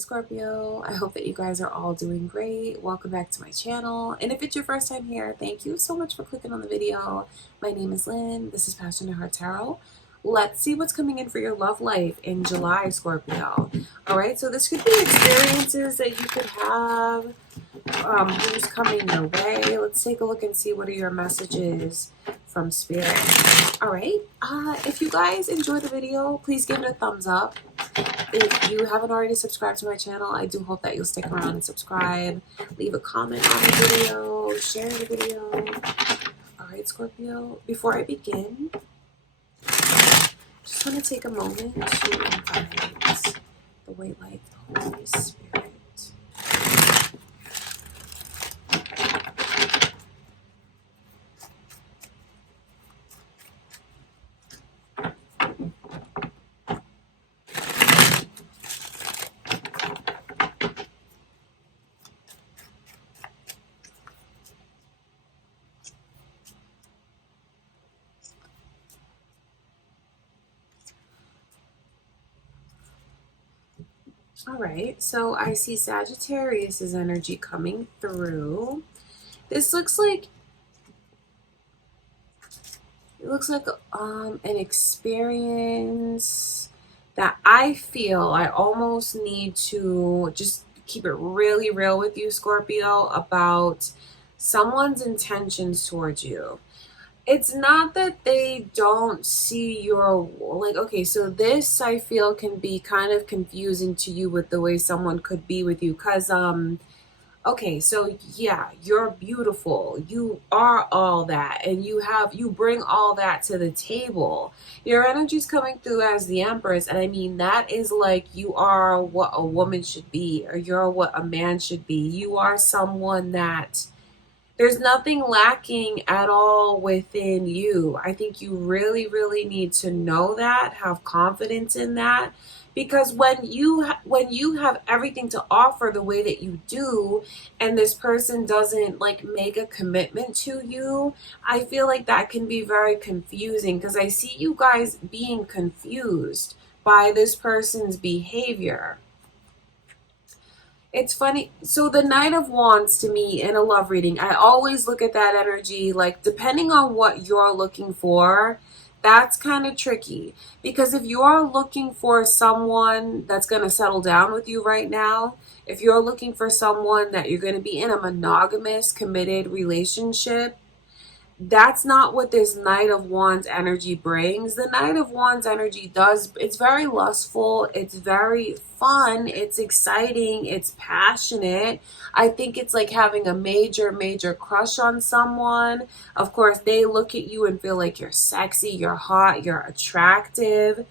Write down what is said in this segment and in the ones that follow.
Scorpio. I hope that you guys are all doing great. Welcome back to my channel. And if it's your first time here, thank you so much for clicking on the video. My name is Lynn. This is Passion to Heart Tarot. Let's see what's coming in for your love life in July, Scorpio. All right, so this could be experiences that you could have, who's coming your way. Let's take a look and see what are your messages from Spirit. All right, if you guys enjoyed the video, please give it a thumbs up. If you haven't already subscribed to my channel, I do hope that you'll stick around and subscribe. Leave a comment on the video, share the video. All right, Scorpio, before I begin, just want to take a moment to invite the white light, the Holy Spirit. All right, so I see Sagittarius's energy coming through. This looks like an experience that I feel I almost need to just keep it really real with you, Scorpio, about someone's intentions towards you. It's not that they don't see your, like, okay, so this I feel can be kind of confusing to you with the way someone could be with you, because okay, so yeah, you're beautiful, you are all that, and you bring all that to the table. Your energy's coming through as the Empress, and I mean that is like you are what a woman should be, or you're what a man should be. You are someone that there's nothing lacking at all within you. I think you really, really need to know that, have confidence in that, because when you have everything to offer the way that you do, and this person doesn't like make a commitment to you, I feel like that can be very confusing, because I see you guys being confused by this person's behavior. It's funny. So the Knight of Wands to me in a love reading, I always look at that energy like depending on what you're looking for, that's kind of tricky. Because if you're looking for someone that's going to settle down with you right now, if you're looking for someone that you're going to be in a monogamous, committed relationship, that's not what this Knight of Wands energy brings. The Knight of Wands energy it's very lustful, it's very fun, it's exciting, it's passionate. I think it's like having a major, major crush on someone. Of course, they look at you and feel like you're sexy, you're hot, you're attractive.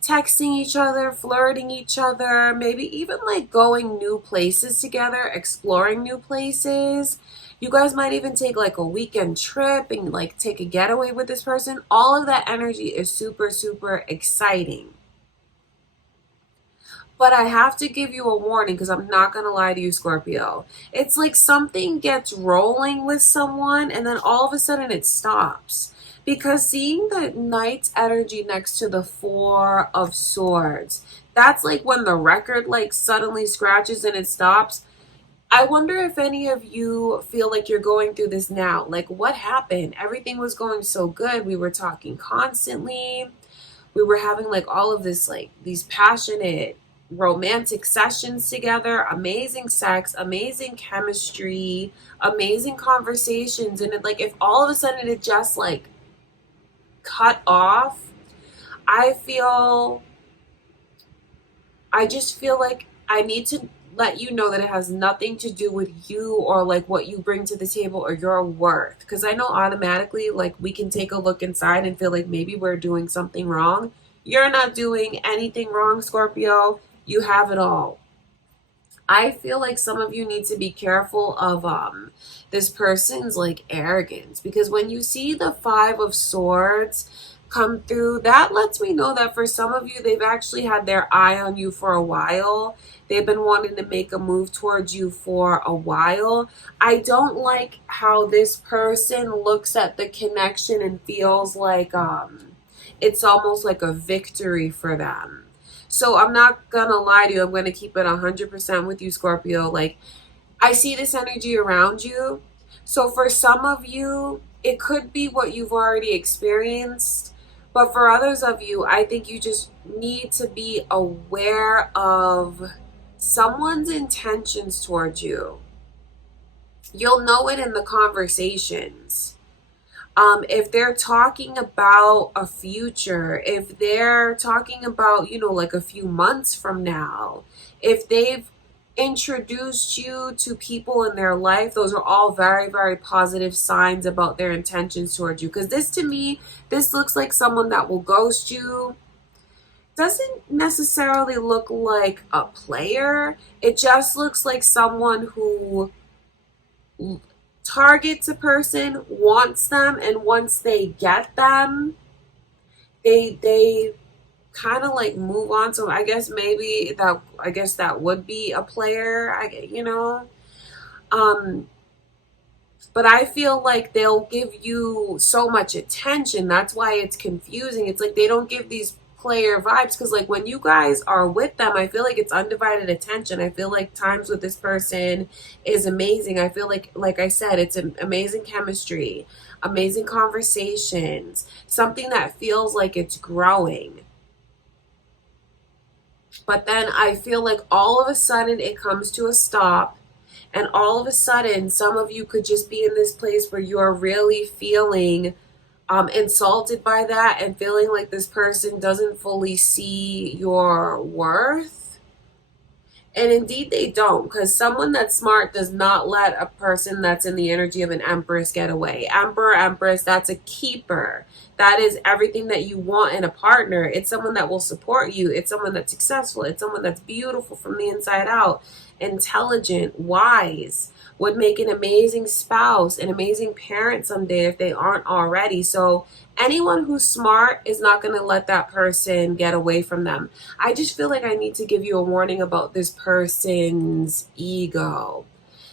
Texting each other, flirting each other, maybe even like going new places together, exploring new places. You guys might even take like a weekend trip and like take a getaway with this person. All of that energy is super, super exciting. But I have to give you a warning, because I'm not going to lie to you, Scorpio. It's like something gets rolling with someone and then all of a sudden it stops. Because seeing the Knight's energy next to the Four of Swords, that's like when the record like suddenly scratches and it stops. I wonder if any of you feel like you're going through this now. Like, what happened? Everything was going so good. We were talking constantly. We were having like all of this, like these passionate romantic sessions together, amazing sex, amazing chemistry, amazing conversations. And it, like, if all of a sudden it just like cut off, I just feel like I need to let you know that it has nothing to do with you or like what you bring to the table or your worth. Because I know automatically like we can take a look inside and feel like maybe we're doing something wrong. You're not doing anything wrong, Scorpio. You have it all. I feel like some of you need to be careful of this person's like arrogance, because when you see the Five of Swords come through, that lets me know that for some of you, they've actually had their eye on you for a while. They've been wanting to make a move towards you for a while. I don't like how this person looks at the connection and feels like it's almost like a victory for them. So I'm not gonna lie to you. I'm gonna keep it 100% with you, Scorpio. Like, I see this energy around you. So for some of you, it could be what you've already experienced. But for others of you, I think you just need to be aware of someone's intentions towards you. You'll know it in the conversations. If they're talking about a future, if they're talking about, like a few months from now, if they've introduced you to people in their life, those are all very, very positive signs about their intentions towards you. Because this, to me, this looks like someone that will ghost you. Doesn't necessarily look like a player. It just looks like someone who targets a person, wants them, and once they get them, they kind of like move on. So I guess that would be a player. Um but I feel like they'll give you so much attention. That's why it's confusing. It's like they don't give these player vibes, because like when you guys are with them, I feel like it's undivided attention. I feel like times with this person is amazing. I feel like I said, it's an amazing chemistry, amazing conversations, something that feels like it's growing. But then I feel like all of a sudden it comes to a stop. And all of a sudden, some of you could just be in this place where you are really feeling insulted by that and feeling like this person doesn't fully see your worth. And indeed they don't, because someone that's smart does not let a person that's in the energy of an empress get away. Emperor, empress, that's a keeper. That is everything that you want in a partner. It's someone that will support you. It's someone that's successful. It's someone that's beautiful from the inside out, intelligent, wise, would make an amazing spouse, an amazing parent someday if they aren't already. So anyone who's smart is not going to let that person get away from them. I just feel like I need to give you a warning about this person's ego.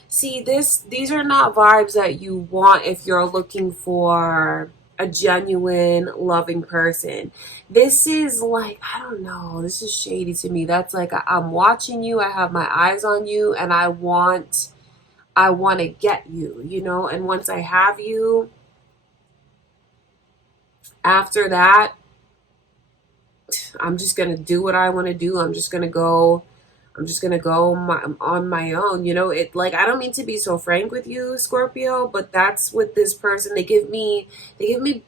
See, these are not vibes that you want if you're looking for a genuine, loving person. This is like, I don't know, this is shady to me. That's like, I'm watching you, I have my eyes on you, and I want to get you, and once I have you, after that, I'm just going to do what I want to do. I'm just going to go on my own. It, like, I don't mean to be so frank with you, Scorpio, but that's with this person. They give me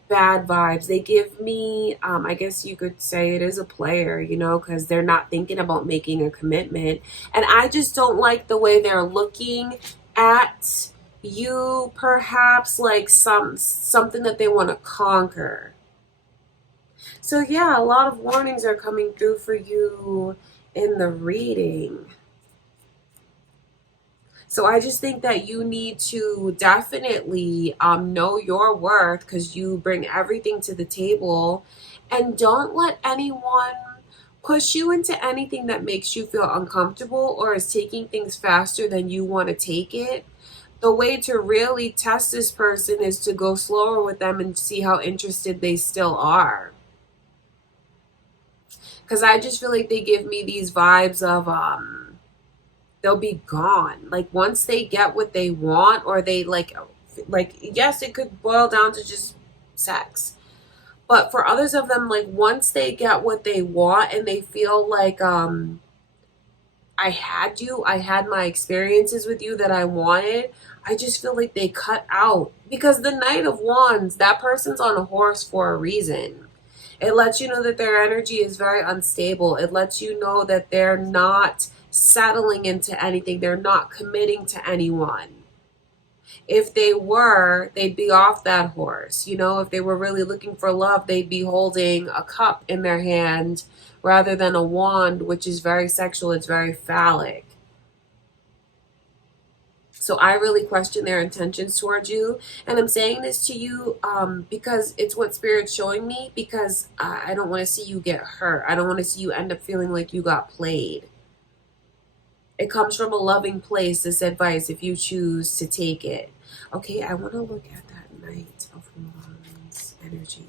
bad vibes. They give me, I guess you could say it is a player, because they're not thinking about making a commitment. And I just don't like the way they're looking at you, perhaps like something that they want to conquer. So yeah, a lot of warnings are coming through for you in the reading. So I just think that you need to definitely know your worth, because you bring everything to the table, and don't let anyone push you into anything that makes you feel uncomfortable or is taking things faster than you want to take it. The way to really test this person is to go slower with them and see how interested they still are. Because I just feel like they give me these vibes of they'll be gone. Like once they get what they want, or they like yes, it could boil down to just sex. But for others of them, like once they get what they want and they feel like I had my experiences with you that I wanted, I just feel like they cut out. Because the Knight of Wands, that person's on a horse for a reason. It lets you know that their energy is very unstable. It lets you know that they're not settling into anything. They're not committing to anyone. If they were, they'd be off that horse. If they were really looking for love, they'd be holding a cup in their hand rather than a wand, which is very sexual. It's very phallic. So I really question their intentions towards you. And I'm saying this to you because it's what Spirit's showing me, because I don't want to see you get hurt. I don't want to see you end up feeling like you got played. It comes from a loving place, this advice, if you choose to take it. Okay, I want to look at that Knight of Wands energy.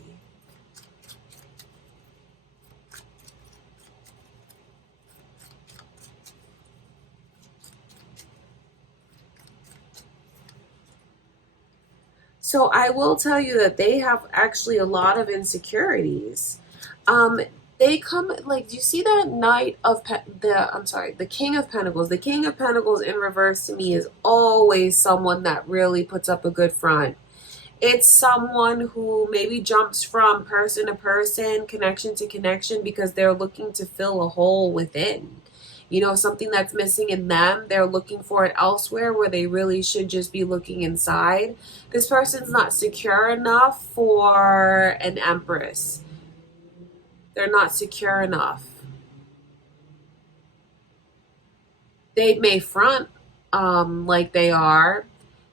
So I will tell you that they have actually a lot of insecurities. Um, they come like, do you see that Knight of the King of Pentacles? The King of Pentacles in reverse to me is always someone that really puts up a good front. It's someone who maybe jumps from person to person, connection to connection, because they're looking to fill a hole within. You know, something that's missing in them, they're looking for it elsewhere where they really should just be looking inside. This person's not secure enough for an Empress. They're not secure enough. They may front like they are.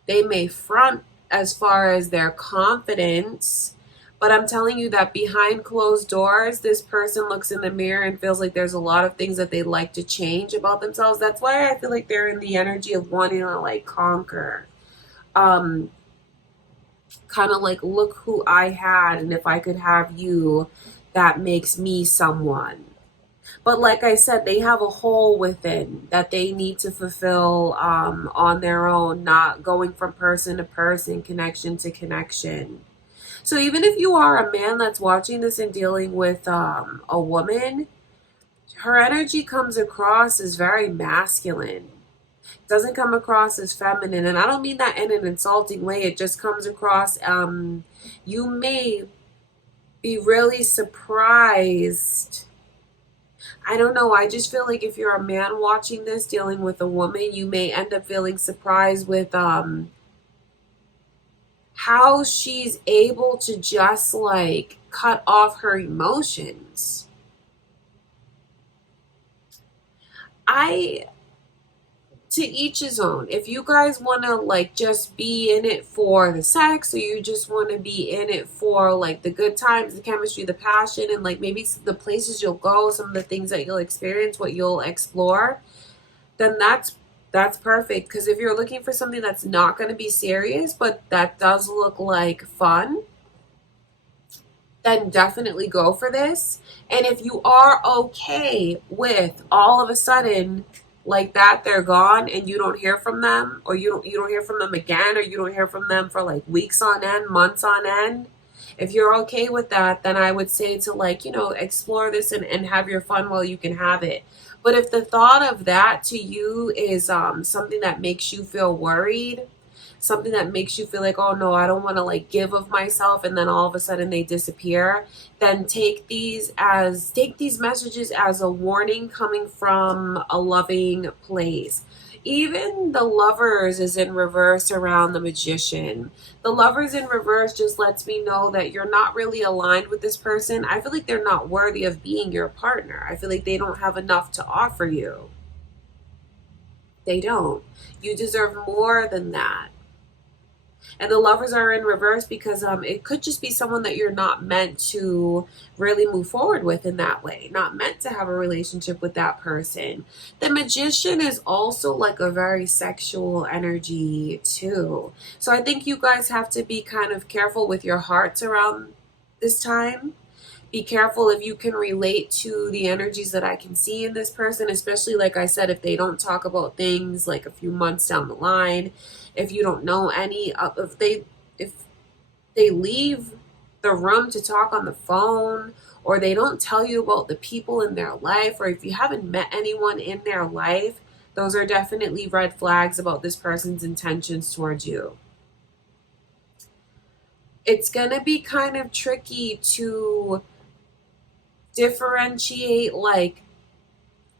They may front as far as their confidence, but I'm telling you that behind closed doors, this person looks in the mirror and feels like there's a lot of things that they'd like to change about themselves. That's why I feel like they're in the energy of wanting to like conquer. Um, Kind of like, look who I had, and if I could have you, that makes me someone. But like I said, they have a hole within that they need to fulfill on their own, not going from person to person, connection to connection. So even if you are a man that's watching this and dealing with a woman, her energy comes across as very masculine. It doesn't come across as feminine. And I don't mean that in an insulting way. It just comes across, you may be really surprised. I don't know. I just feel like if you're a man watching this dealing with a woman, you may end up feeling surprised with how she's able to just like cut off her emotions. I To each his own. If you guys want to like just be in it for the sex, or you just want to be in it for like the good times, the chemistry, the passion, and like maybe the places you'll go, some of the things that you'll experience, what you'll explore, then that's perfect. Because if you're looking for something that's not going to be serious, but that does look like fun, then definitely go for this. And if you are okay with all of a sudden like that they're gone and you don't hear from them, or you don't hear from them again, or you don't hear from them for like weeks on end, months on end, if you're okay with that, then I would say to like, explore this and have your fun while you can have it. But if the thought of that to you is something that makes you feel worried, something that makes you feel like, oh no, I don't want to like give of myself, and then all of a sudden they disappear, then take these messages as a warning coming from a loving place. Even the Lovers is in reverse around the Magician. The Lovers in reverse just lets me know that you're not really aligned with this person. I feel like they're not worthy of being your partner. I feel like they don't have enough to offer you. They don't. You deserve more than that. And the Lovers are in reverse because it could just be someone that you're not meant to really move forward with in that way, not meant to have a relationship with that person. The Magician is also like a very sexual energy too. So I think you guys have to be kind of careful with your hearts around this time. Be careful if you can relate to the energies that I can see in this person, especially like I said, if they don't talk about things like a few months down the line, if you don't know any of, if they leave the room to talk on the phone, or they don't tell you about the people in their life, or if you haven't met anyone in their life, those are definitely red flags about this person's intentions towards you. It's going to be kind of tricky to differentiate like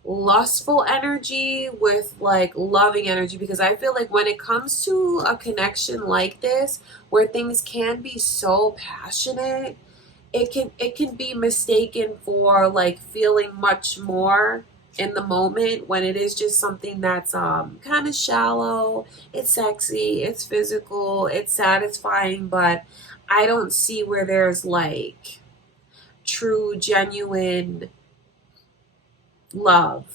lustful energy with like loving energy, because I feel like when it comes to a connection like this where things can be so passionate, it can be mistaken for like feeling much more in the moment, when it is just something that's kind of shallow. It's sexy, it's physical, it's satisfying, but I don't see where there's like true, genuine love.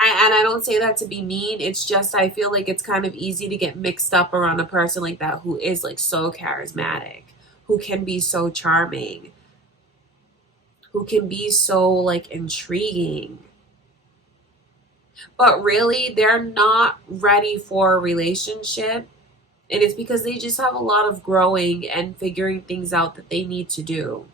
And I don't say that to be mean. It's just I feel like it's kind of easy to get mixed up around a person like that who is like so charismatic, who can be so charming, who can be so like intriguing. But really, they're not ready for a relationship. And it's because they just have a lot of growing and figuring things out that they need to do.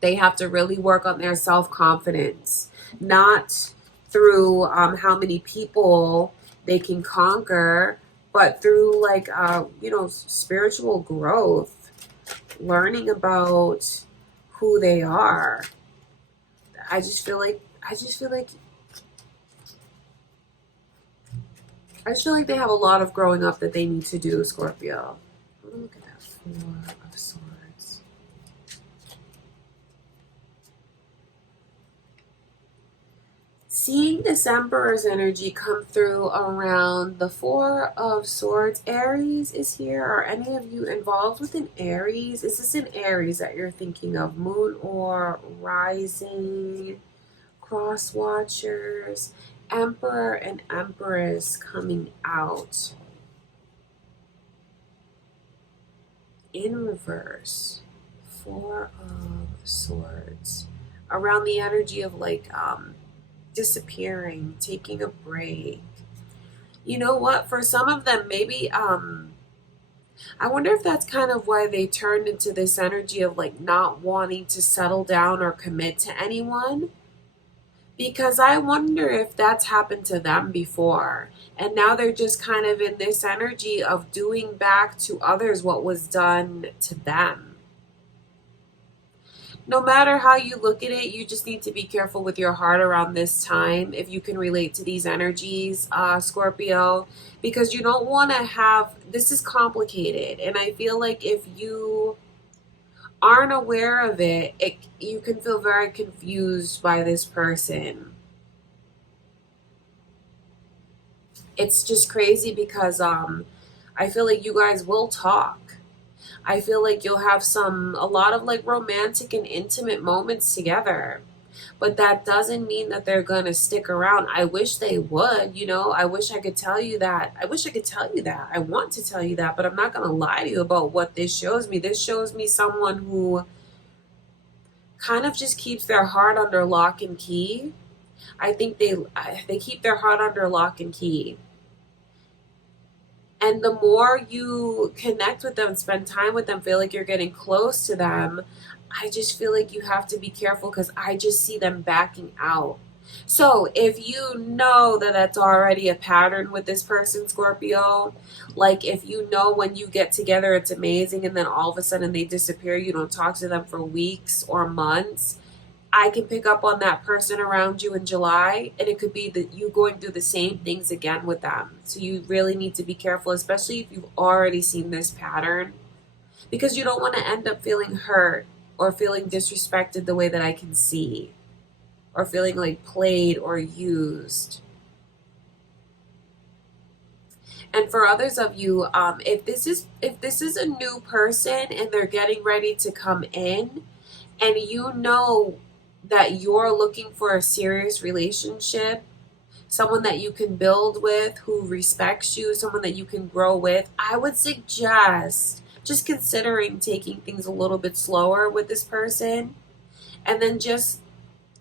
They have to really work on their self-confidence, not through how many people they can conquer, but through like, spiritual growth, learning about who they are. I just feel like they have a lot of growing up that they need to do, Scorpio. Look at that Four of Swords. Seeing this Emperor's energy come through around the Four of Swords. Aries is here. Are any of you involved with an Aries? Is this an Aries that you're thinking of? Moon or rising? Cross watchers. Emperor and Empress coming out in reverse. Four of Swords around the energy of like disappearing, taking a break. You know what, for some of them, maybe I wonder if that's kind of why they turned into this energy of like not wanting to settle down or commit to anyone. Because I wonder if that's happened to them before. And now they're just kind of in this energy of doing back to others what was done to them. No matter how you look at it, you just need to be careful with your heart around this time if you can relate to these energies, Scorpio. Because you don't want to have, this is complicated. And I feel like if you aren't aware of it, you can feel very confused by this person. It's just crazy because I feel like you guys will talk. I feel like you'll have a lot of like romantic and intimate moments together. But that doesn't mean that they're going to stick around. I wish they would, I wish I could tell you that. I wish I could tell you that. I want to tell you that, but I'm not going to lie to you about what this shows me. This shows me someone who kind of just keeps their heart under lock and key. I think they keep their heart under lock and key. And the more you connect with them, spend time with them, feel like you're getting close to them, I just feel like you have to be careful because I just see them backing out. So if you know that that's already a pattern with this person, Scorpio, like if you know when you get together, it's amazing, and then all of a sudden they disappear, you don't talk to them for weeks or months, I can pick up on that person around you in July, and it could be that you going through the same things again with them. So you really need to be careful, especially if you've already seen this pattern, because you don't want to end up feeling hurt or feeling disrespected the way that I can see, or feeling like played or used. And for others of you, if this is a new person and they're getting ready to come in, and you know that you're looking for a serious relationship, someone that you can build with, who respects you, someone that you can grow with, I would suggest just considering taking things a little bit slower with this person, and then just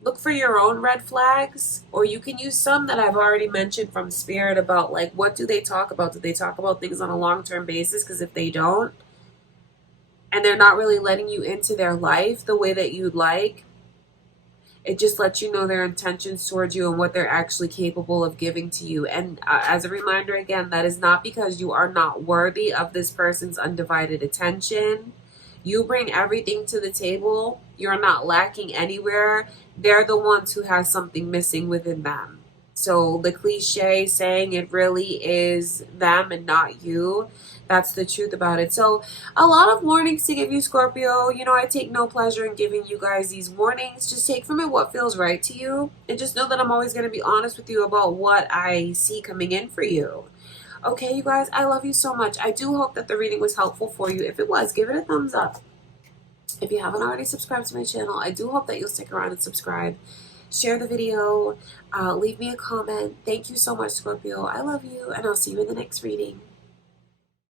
look for your own red flags, or you can use some that I've already mentioned from Spirit about like, what do they talk about? Do they talk about things on a long-term basis? Because if they don't, and they're not really letting you into their life the way that you'd like, it just lets you know their intentions towards you and what they're actually capable of giving to you. And as a reminder, again, that is not because you are not worthy of this person's undivided attention. You bring everything to the table. You're not lacking anywhere. They're the ones who have something missing within them. So the cliche saying, it really is them and not you. That's the truth about it. So a lot of warnings to give you, Scorpio. I take no pleasure in giving you guys these warnings. Just take from it what feels right to you. And just know that I'm always going to be honest with you about what I see coming in for you. Okay, you guys, I love you so much. I do hope that the reading was helpful for you. If it was, give it a thumbs up. If you haven't already subscribed to my channel, I do hope that you'll stick around and subscribe. Share the video. Leave me a comment. Thank you so much, Scorpio. I love you, and I'll see you in the next reading.